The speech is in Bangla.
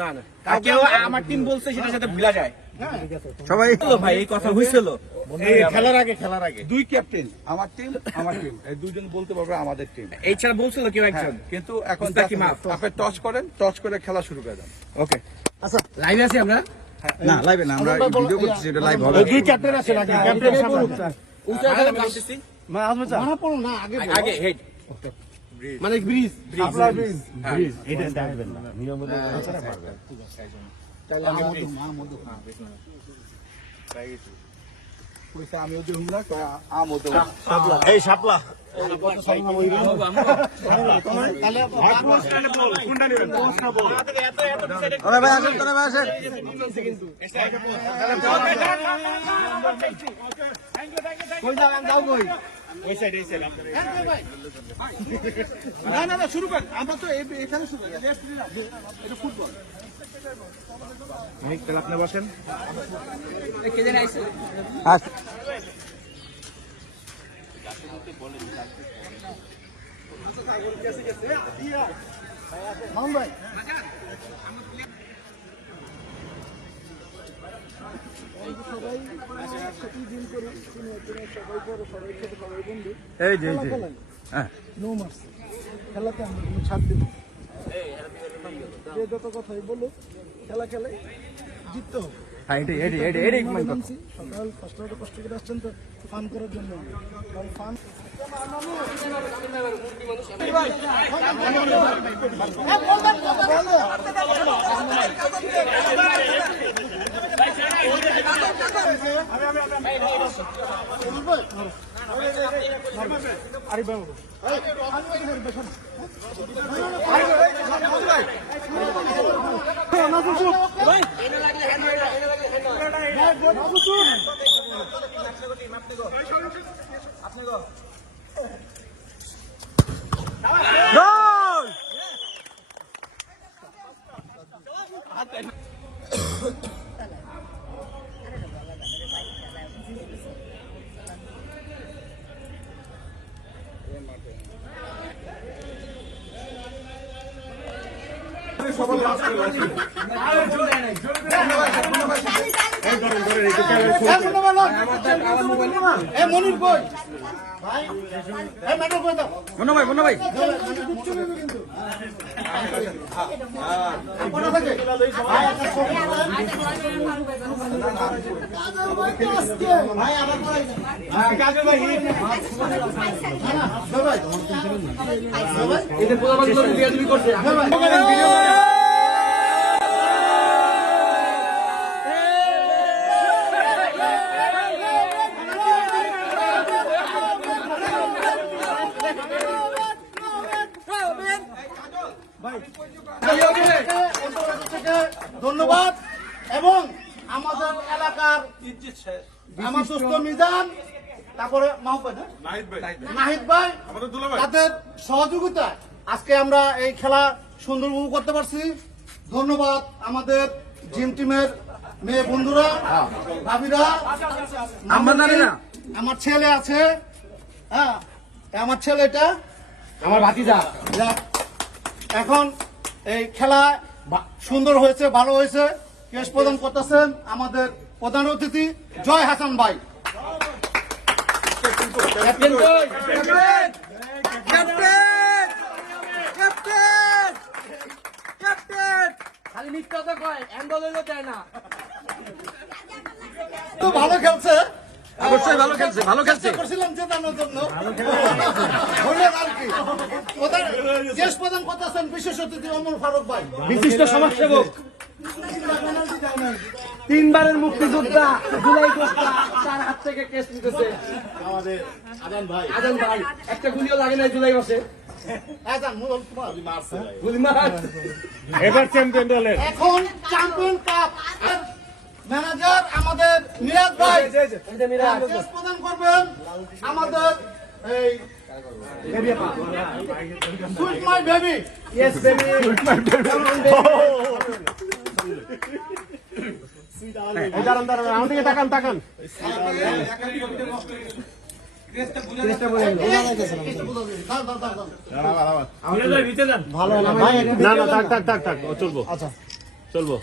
না না কেউ আমার টিম বলছে সেটার সাথে ভুলা যায় সবাই ভাই এই কথা হয়েছিল খেলার আগে দুই ক্যাপ্টেন আমার টিম এই দুইজন বলতে পারবে আমাদের টিম। এই ছাড়া বলছিল কেউ একজন কিন্তু এখন মুস্তাকিম মাফ। আপনি টস করে খেলা শুরু করে দেন। ওকে আচ্ছা লাইভে আছি আমরা না লাইভে না, আমরা ভিডিও করতেছি, এটা লাইভ হবে। দুই ক্যাপ্টেন আছে নাকি? ক্যাপ্টেন সামনে উঠে আমি নামতেছি মারা পড়ো না আগে আগে হেড মানে ব্রিজ আপনার ব্রিজ এটা দেখবেন না নিয়মিত আচারে পারবেন তাহলে আমি ওদের হুমলা এই শাপলা ভাই আসেন, তোরা ভাই আসেন। না শুরু করেন, আমরা তো এখানে শুরু করি, এটা ফুটবল। আপনি বসেন কে জানি আইছে এই যে হ্যাঁ খেলাতে আমরা কোনো ছাড় দেব যে যত কথাই বলো খেলা খেলে জিততে হবে। হ্যাঁ সকাল 5টা কষ্ট করে আসছেন তো ফান করার জন্য ফান মনির কই ভাই মেট্রো কই দাও মুন্না ভাই ধন্যবাদ। এবং আমাদের এলাকার আমার দোস্ত মিজান, তারপরে নাহিদ ভাই, তাদের সহযোগিতায় আজকে আমরা এই খেলা সুন্দর উপভোগ করতে পারছি। ধন্যবাদ আমাদের জিম টিমের মেয়ে বন্ধুরা, ভাবিরা, আমার ছেলে আছে, হ্যাঁ আমার ছেলেটা আমার ভাতিজা এখন এই খেলা সুন্দর হয়েছে, ভালো হয়েছে। কেশ প্রদান করতেছেন আমাদের প্রধান অতিথি জয় হাসান ভাই। খালি মিথ্যা কথা কয় অ্যাঙ্গল হইলো দেয় না তো ভালো খেলছে, অবশ্যই ভালো খেলছে করছিলাম জেতানোর জন্য। ধন্যবাদ আর কি। কেশ প্রদান করতেছেন বিশেষ অতিথি অমর ফারুক ভাই, বিশিষ্ট সমাজসেবক, 3বারের মুক্তিযোদ্ধা, জুলাই যোদ্ধা, তার হাত থেকে কেস নিতেছে আমাদের আদান ভাই। আজান ভাই। একটা গুলিও লাগে না জুলাই মাসে। এবার চ্যাম্পিয়ন দলের এখন চ্যাম্পিয়ন কাপ ম্যানেজার আমাদের মিরাজ ভাই কেস প্রদান করবেন আমাদের এই sweet my baby. Yes baby, দাঁড়ান আমার দিকে তাকান ভালো না ভাই, না থাক চলবো। আচ্ছা চলবো